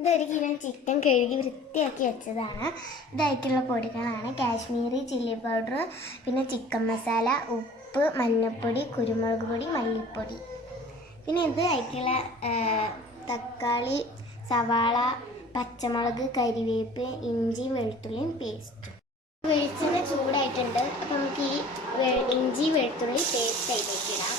ഇതൊരു kilo chicken കഴുകി വൃത്തിയാക്കി വെച്ചതാണ്. ഇതായിട്ടുള്ള പൊടികളാണ് കാശ്മീരി ചില്ലി പൗഡർ, പിന്നെ ചിക്കൻ മസാല, ഉപ്പ്, മഞ്ഞൾപ്പൊടി, കുരുമുളക് പൊടി, മല്ലിപ്പൊടി. പിന്നെ ഇത് ആയിട്ടുള്ള തക്കാളി, സവാള, പച്ചമുളക്, കരിവേപ്പ്, ഇഞ്ചി, വെളുത്തുള്ളിയും പേസ്റ്റ്. വെളിച്ചെണ്ണ ചൂടായിട്ടുണ്ട്. അപ്പം നമുക്ക് ഈ ഇഞ്ചി വെളുത്തുള്ളി പേസ്റ്റ് അതിലേക്ക് ഇടാം.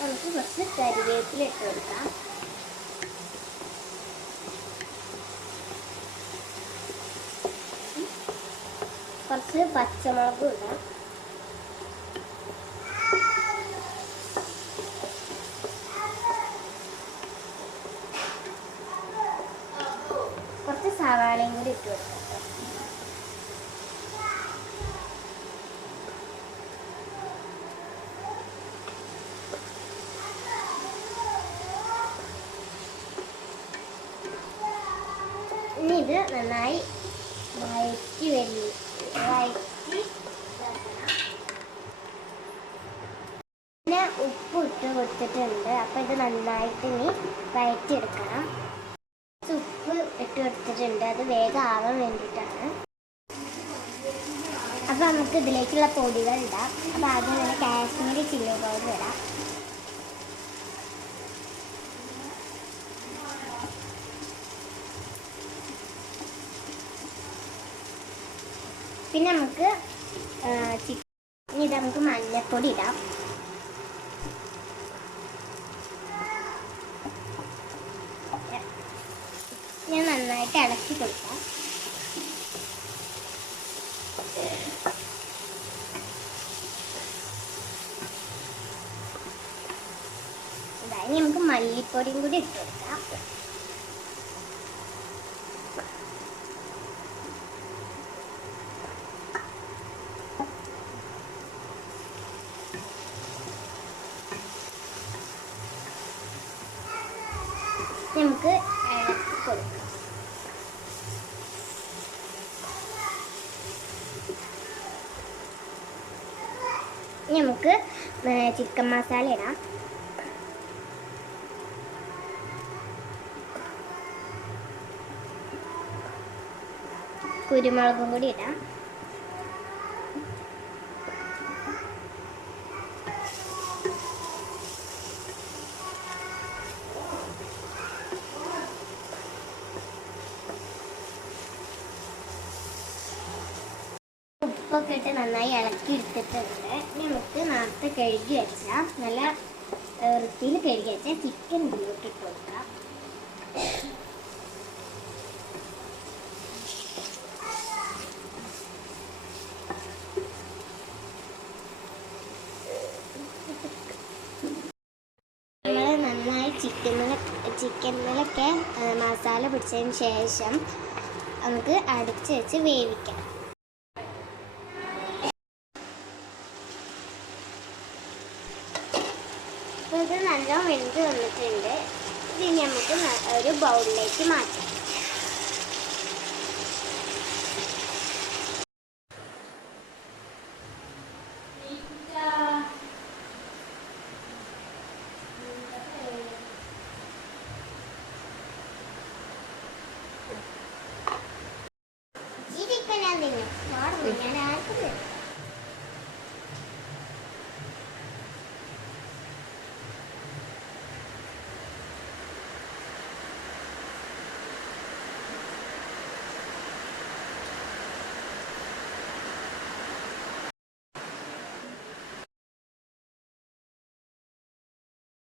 നമുക്ക് കുറച്ച് കരിവേപ്പില ഇട്ട് കൊടുക്കാം. കുറച്ച് പച്ചമുളകും ഇടാം. കുറച്ച് സവാളയും കൂടി ഇട്ട് കൊടുക്കാം. ഇനി ഇത് നന്നായി വഴറ്റി പിന്നെ ഉപ്പ് ഇട്ട് കൊടുത്തിട്ടുണ്ട്. അപ്പം ഇത് നന്നായിട്ട് ഇനി വഴറ്റിയെടുക്കണം. ഉപ്പ് ഇട്ട് കൊടുത്തിട്ടുണ്ട്, അത് വേഗം ആവാൻ വേണ്ടിയിട്ടാണ്. അപ്പം നമുക്ക് ഇതിലേക്കുള്ള പൊടികൾ ഇടാം. അപ്പം ആദ്യം തന്നെ കാശ്മീരി ചില്ലി പൗഡർ ഇടാം. പിന്നെ നമുക്ക് ഇനി ഇത് നമുക്ക് മഞ്ഞൾപ്പൊടി ഇടാം. ഞാൻ നന്നായിട്ട് ഇളക്കി കൊടുക്കാം. ഇനി നമുക്ക് മല്ലിപ്പൊടിയും കൂടി ഇട്ട് കൊടുക്കാം. നമുക്ക് ഇളക്കി കൊടുക്കാം. നമുക്ക് ചിക്കൻ മസാല ഇടാം. കുരുമുളകും കൂടി ഇടാം. ഉപ്പൊക്കെ ഇട്ട് നന്നായി ഇളക്കി എടുത്തിട്ടുണ്ട്. നമുക്ക് നേരത്തെ കഴുകി വെച്ചാൽ നല്ല വൃത്തിയിൽ കഴുകി വെച്ചാൽ ചിക്കൻ ഇതിലോട്ട് ഇട്ട് കൊടുക്കാം. നമ്മൾ നന്നായി ചിക്കനിലൊക്കെ മസാല പിടിച്ചതിന് ശേഷം നമുക്ക് അടച്ച് വെച്ച് വേവിക്കാം. ഇത് നല്ലോണം വെന്ത് വന്നിട്ടുണ്ട്. ഇത് നമുക്ക് ഒരു ബൗളിലേക്ക് മാറ്റാം.